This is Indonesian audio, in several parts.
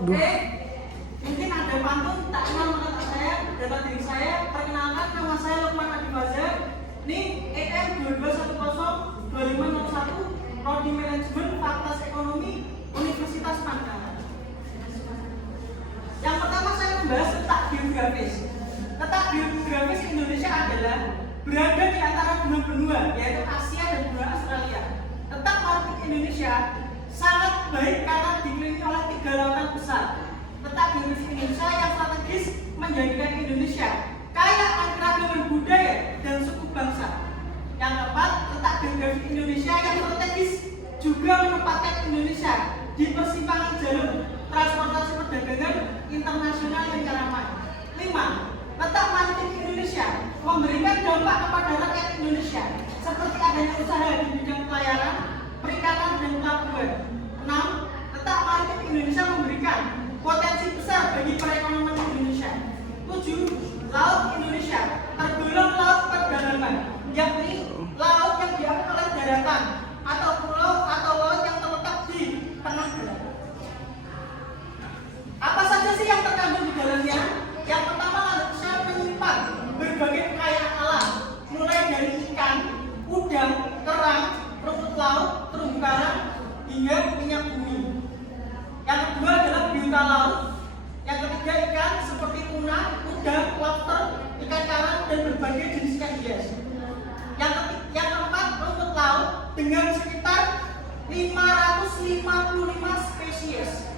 Oke, mungkin ada pantun tak kenal maka saya, data diri saya. Perkenalkan, nama saya Lukman Adi Fajar. NIM EM 22102501, Prodi Manajemen Fakultas Ekonomi Universitas Pangkalan. Yang pertama saya membahas letak geografis. Letak geografis Indonesia adalah berada di antara dua benua, yaitu Asia dan benua Australia. Letak maritim Indonesia sangat baik karena dikelilingi oleh 3 lautan besar. Letak geografis Indonesia yang strategis menjadikan Indonesia kaya akan keragaman budaya dan suku bangsa. Yang keempat, letak geografis Indonesia yang strategis juga menempatkan Indonesia di persimpangan jalur transportasi perdagangan internasional yang ramai. 5. Letak maritim Indonesia memberikan dampak kepada rakyat Indonesia seperti adanya usaha di bidang pelayaran, perikanan, dan pelabuhan. 6. Letak maritim Indonesia memberikan potensi besar bagi perekonomian Indonesia. 7. Laut Indonesia tergolong laut pedalaman, yakni laut yang diambil oleh daratan atau pulau atau laut yang terletak di tengah daratan. Apa saja sih yang terkandung di dalamnya? Yang pertama, laut Indonesia menyimpan berbagai kekayaan alam, mulai dari ikan, udang, kerang, rumput laut, terumbu karang, hingga minyak bumi. Yang kedua adalah biota laut. Yang ketiga, ikan seperti tuna, udang, lobster, ikan karang, dan berbagai jenis ikan hias. Yang keempat, rumput laut dengan sekitar 555 spesies.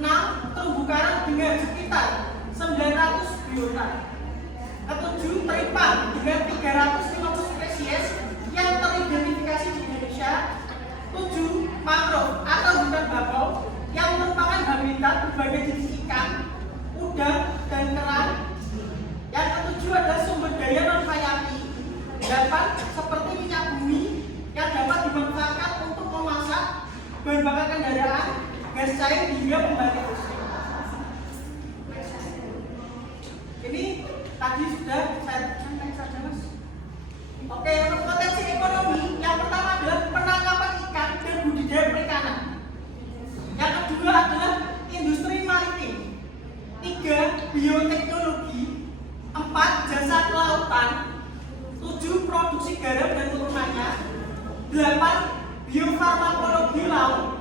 6. Terumbu karang dengan sekitar 900 biota. Ketujuh, teripang dengan 350 spesies yang teridentifikasi di Indonesia. 7. Mangrove atau hutan bakau yang merupakan habitat berbagai jenis ikan, udang, dan kerang. Yang ketujuh adalah sumber daya non-hayati. 8. Seperti minyak bumi yang dapat dimanfaatkan untuk memasak, bahan bakar kendaraan, gas cair, hingga pembangkit listrik. Ini tadi sudah saya sampaikan saja, Mas. Oke, untuk potensi ekonomi, yang pertama adalah penangkapan ikan dan budidaya perikanan. Yang kedua adalah industri maritim. 3. Bioteknologi. 4. Jasa kelautan. 7. Produksi garam dan turunannya. 8. Biofarmakologi laut.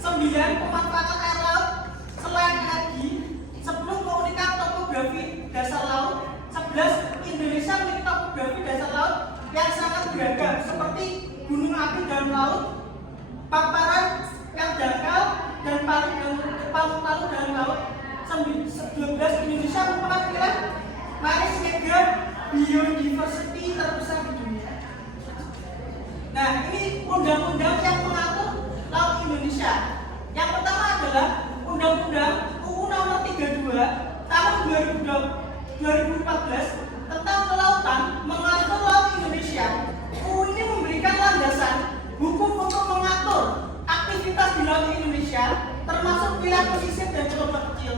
9. Pemanfaatan air laut selain energi. 10. Keunikan topografi dasar laut. 11. Indonesia memiliki topografi dasar laut yang sangat beragam seperti gunung api dalam laut, paparan yang dangkal, dan palu-palu dalam laut. 12. Indonesia merupakan wilayah maris mega biodiversity terbesar di dunia. Nah, ini undang-undang yang mengatur laut Indonesia. Yang pertama adalah Undang-Undang UU Nomor 32 Tahun 2014 tentang kelautan mengatur laut Indonesia. UU ini memberikan landasan hukum untuk mengatur aktivitas di laut Indonesia, termasuk wilayah pesisir dan pulau kecil.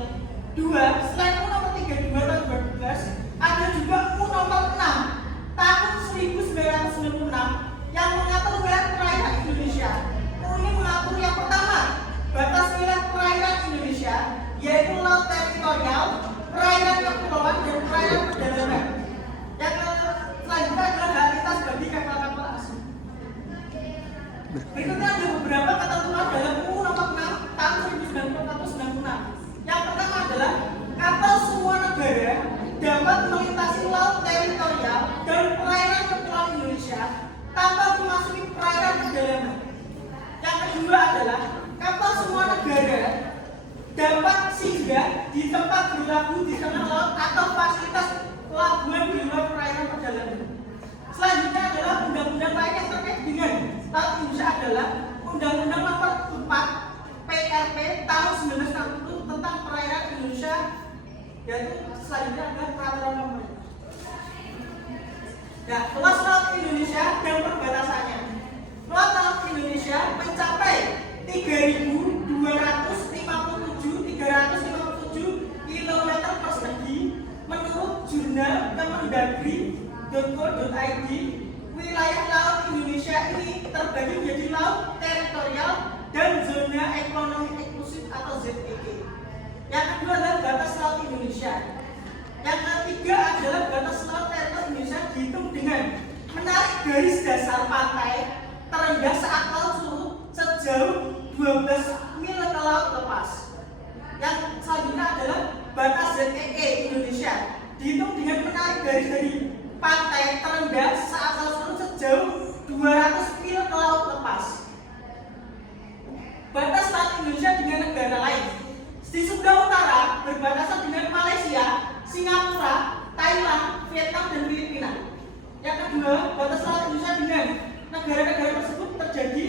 2. Selain UU Nomor 32 Tahun 2012, ada juga UU Nomor 6 Tahun 1996 yang mengatur wilayah perairan Indonesia. UU ini mengatur yang pertama, batas wilayah perairan Indonesia, yaitu laut teritorial, perairan kepulauan, dan perairan pedalaman. Yang selanjutnya adalah hak lintas bagi kapal-kapal asing. Berikutnya ada beberapa ketentuan dalam UU Nomor 6 Tahun 1996. Yang pertama adalah kapal semua negara dapat melintasi laut teritorial dan perairan kepulauan Indonesia tanpa memasuki perairan pedalaman. Yang kedua adalah kapal semua negara dapat singgah di tempat berlabuh di tengah laut atau fasilitas pelabuhan di luar perairan pedalaman. Selanjutnya adalah undang-undang lain yang terkait dengan laut Indonesia adalah Undang-Undang Nomor 4 PRP Tahun 1960 tentang perairan Indonesia, yaitu selanjutnya adalah peraturan nomor. Nah, luas laut Indonesia dan perbatasannya. Luas laut Indonesia mencapai 3.257 km persegi menurut jurnal Kemendagri.go.id. Wilayah laut Indonesia ini terbagi menjadi laut teritorial dan zona ekonomi eksklusif atau ZEE. kedua adalah batas laut Indonesia. Yang ketiga adalah batas laut teritori Indonesia dihitung dengan menarik garis dasar pantai terendah saat laut surut sejauh 12 mil ke laut lepas. Yang selanjutnya adalah batas ZEE Indonesia dihitung dengan menarik garis dari pantai terendah saat laut surut sejauh 200 mil ke laut lepas. Batas laut Indonesia dengan negara lain. Di sebelah utara berbatasan dengan Malaysia, Singapura, Thailand, Vietnam, dan Filipina. Yang kedua, batas laut Indonesia dengan negara-negara tersebut terjadi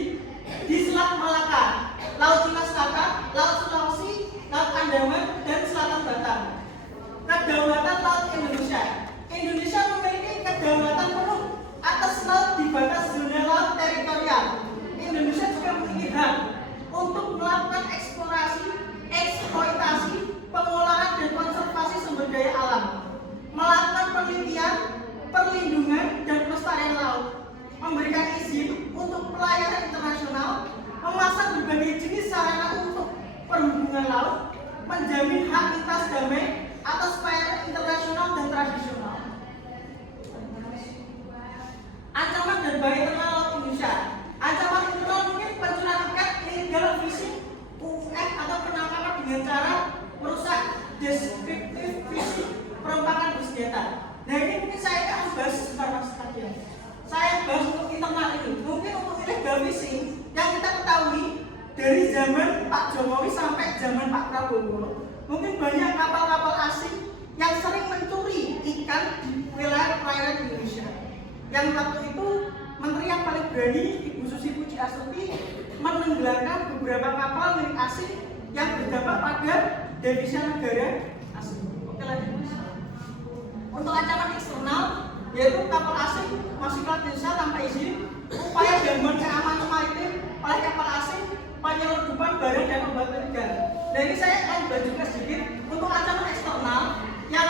di Selat Malaka, Laut Cina Selatan, Laut Sulawesi, Laut Andaman, dan Selatan Batam. Kedaulatan laut Indonesia. Indonesia memiliki kedaulatan penuh atas laut di batas zona laut teritorial. Indonesia juga memiliki hak untuk melakukan eksplorasi, eksploitasi, pengolahan, dan konservasi sumber daya alam, melakukan penelitian, perlindungan, dan pelestarian laut, memberikan izin untuk pelayaran internasional, memasang berbagai jenis sarana untuk perhubungan laut, menjamin hak lintas damai atas pelayaran internasional dan tradisional. Ancaman dan bahaya internal laut Indonesia. Ancaman internal mungkin pencurian ikan, illegal fishing, UF atau penangkapan dengan cara merusak, descriptive fishing, perompakan bersenjata. Nah ini mungkin saya akan bahas sebentar saja. Saya bahas untuk internal itu. Mungkin untuk illegal fishing yang kita ketahui dari zaman Pak Jokowi sampai zaman Pak Prabowo, mungkin banyak kapal-kapal asing yang sering mencuri ikan di wilayah perairan Indonesia. Yang waktu itu menteri yang paling berani, Ibu Susi Pujiastuti, menenggelamkan beberapa kapal milik asing yang berdampak pada devisa negara asing. Oke, lanjut. Untuk ancaman eksternal, yaitu kapal asing masuk ke Indonesia tanpa izin, upaya gangguan keamanan maritim oleh kapal asing, penyelundupan barang dan obat ilegal. Dan ini saya akan bahas juga sedikit untuk ancaman eksternal yang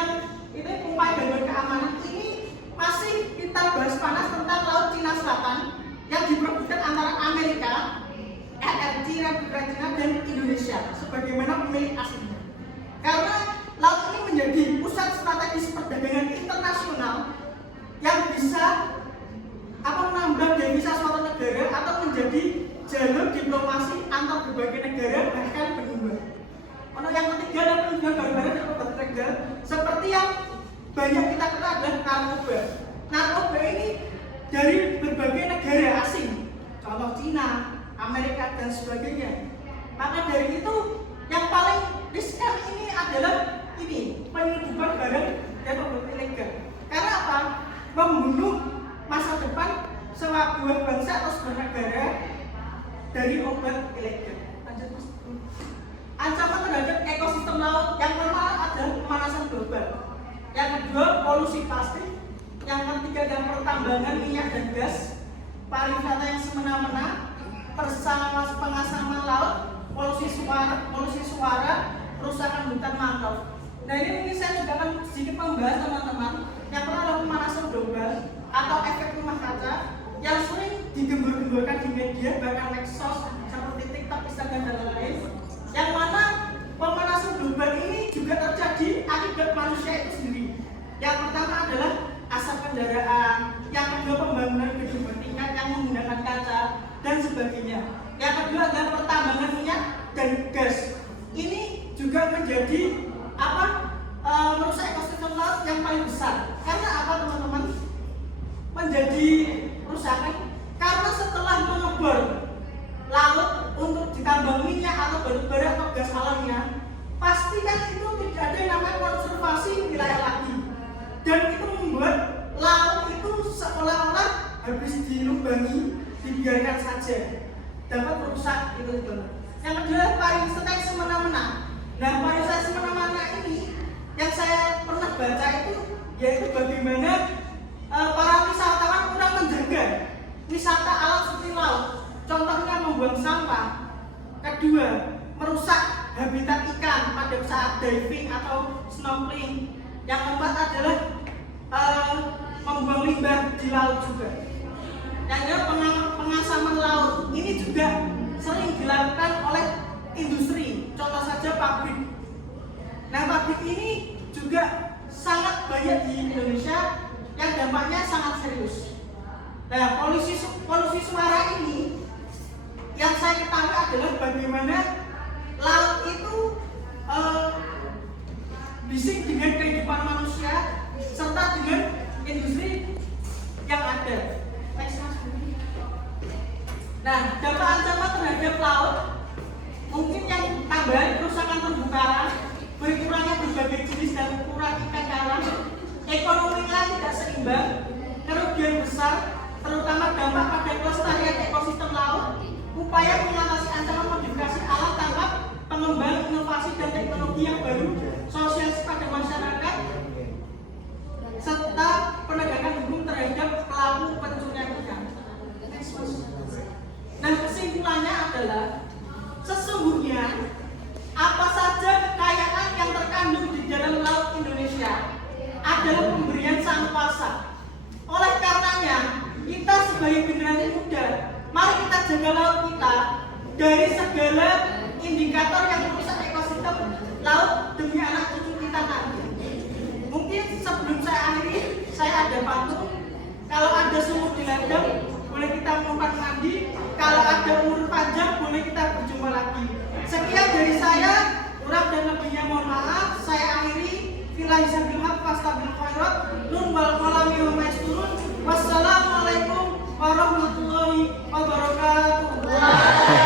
ini upaya gangguan keamanan ini masih kita bahas panas tentang Laut Cina Selatan yang diperebutkan antara Amerika, RRC, Republik China, dan Indonesia sebagaimana pemilik aslinya. Karena laut ini menjadi pusat strategis perdagangan internasional yang bisa menambah devisa suatu negara atau menjadi jalur diplomasi antar berbagai negara bahkan benua. Untuk yang ketiga adalah penunjukan barang-barang dan obat ilegal seperti yang banyak kita kenal adalah narkoba. Narkoba ini dari berbagai negara asing, contoh Cina, Amerika, dan sebagainya. Maka dari itu yang paling riskan ini adalah penyelundupan barang dan obat ilegal. Karena apa? Membunuh masa depan sebuah bangsa atau sebuah negara dari obat ilegal. Ancaman terhadap ekosistem laut yang pertama adalah pemanasan global. Yang kedua, polusi plastik. Yang ketiga adalah pertambangan minyak dan gas, pariwisata yang semena-mena, pengasaman laut, polusi suara, kerusakan hutan mangrove. Nah ini mungkin saya juga akan sedikit membahas teman-teman. Yang pertama adalah pemanasan global atau efek rumah kaca yang sering digembur-gemburkan di media bahkan medsos seperti TikTok, Instagram, dan lain-lain. Yang mana pemanasan global ini juga terjadi akibat manusia itu sendiri. Yang pertama adalah asap kendaraan, yang kedua pembangunan gedung bertingkat yang menggunakan kaca dan sebagainya. Yang kedua adalah pertambangan minyak dan gas. Ini juga menjadi merusak ekosistem laut yang paling besar. Karena apa teman-teman? Menjadi kerusakan karena setelah mengebor laut untuk ditambang minyak atau batu-bara atau gas alamnya, pastikan itu tidak ada yang namanya konservasi wilayah lagi. Dan itu membuat laut itu seolah-olah habis dilubangi, dibiarkan saja, dapat merusak gitu. Yang kedua, pariwisata yang semena-mena. Nah, pariwisata semena-mena ini yang saya pernah baca itu yaitu bagaimana para wisatawan kurang menjaga wisata alam seperti laut. Contohnya membuang sampah. Kedua, merusak habitat ikan pada saat diving atau snorkeling. Yang keempat adalah membuang limbah di laut juga. Yang kedua, pengasaman laut. Ini juga sering dilakukan oleh industri. Contoh saja pabrik Nah, pabrik ini juga sangat banyak di Indonesia yang dampaknya sangat serius. Nah, polusi suara ini yang saya ketahui adalah bagaimana laut itu bising dengan kehidupan manusia serta dengan industri yang ada. Nah, dampak ancaman terhadap laut mungkin yang tambahan kerusakan terumbu karang, berkurangnya berbagai jenis dan ukuran ikan karang, ekonomi laut tidak seimbang, kerugian besar, terutama dampak pada kelestarian ekosistem laut, upaya mengatasi ancaman modifikasi alam tangkap, pengembangan inovasi dan teknologi yang baru, sosialisasi pada masyarakat, serta penegakan hukum terhadap pelaku pencurian ikan. Nah, kesimpulannya adalah sesungguhnya apa saja kekayaan yang terkandung di dalam laut Indonesia adalah pemberian Sang Kuasa. Oleh karenanya, kita sebagai generasi muda, mari kita jaga laut kita dari segala indikator yang merusak ekosistem laut demi anak cucu kita nanti. Mungkin sebelum saya akhiri, saya ada pantun. Kalau ada sumur di ladang, boleh kita melompat mandi. Kalau ada umur panjang, boleh kita berjumpa lagi. Sekian dari saya, kurang dan lebihnya mohon maaf. Saya akhiri. Filahisabil haq fastabil khairat. Nun wal qalami wa maisturun. Wassalamualaikum warahmatullahi wabarakatuh.